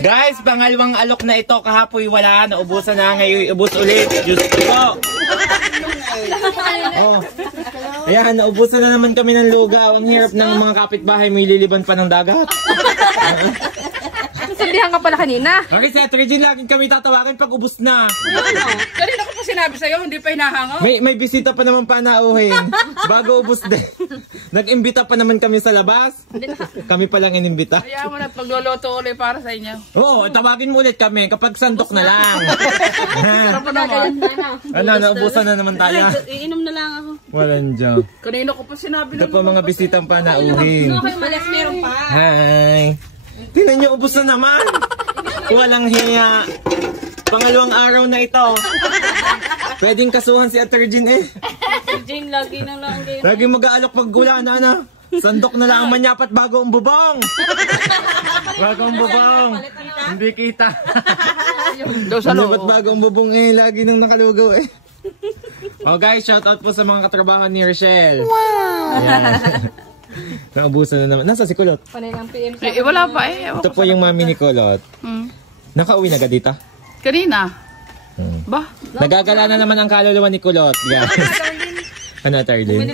Guys, pangalawang alok na ito. Kahapoy wala. Naubusan na. Ngayon ubus ulit. Diyos ko. Oh. Ayan, naubusan na naman kami ng lugaw. Ang hirap ng mga kapitbahay. May liliban pa ng dagat. Sabihan ka pala kanina. Okay, sa Regine, laging kami tatawagan pag ubus na. Kanina ko pa sinabi sa'yo, hindi pa hinahangaw. May bisita pa naman panauhin. Bago ubus din. Nag-imbita pa naman kami sa labas. Kami pa lang inimbita. Kaya mo na pagluluto ulit para sa inyo. Oo, tawagin mo ulit kami kapag sandok na lang. Sarap pa naman. Ano, naubusan na naman tayo. Iinom na lang ako. Walang joke. Kanina ko pa sinabi Ito pa mga bisitang panauhin. Malas meron pa. Hi! Tingnan nyo, ubos na naman! Walang hiya. Pangalawang araw na ito. Pwedeng kasuhan si Atergin eh. Jane, lagi na lang din. Lagi mag-aalok pag gula na ano. Sandok na lang ang manyapat bago ang bubong. Bago ang bubong. Hindi kita. Ba't bago ang bubong eh. Lagi nang nakalugaw eh. Oh guys, shout out po sa mga katrabaho ni Rochelle. Wow! Yeah. Naubusan na naman. Nasa si Kulot? Panay ng PM sa Wala pa eh. Ito po yung mami ni Kulot. Nakauwi na ka dito? Kanina. Ba? Nagagala na naman ang kaluluwa ni Kulot, guys. Ano, Tarlene?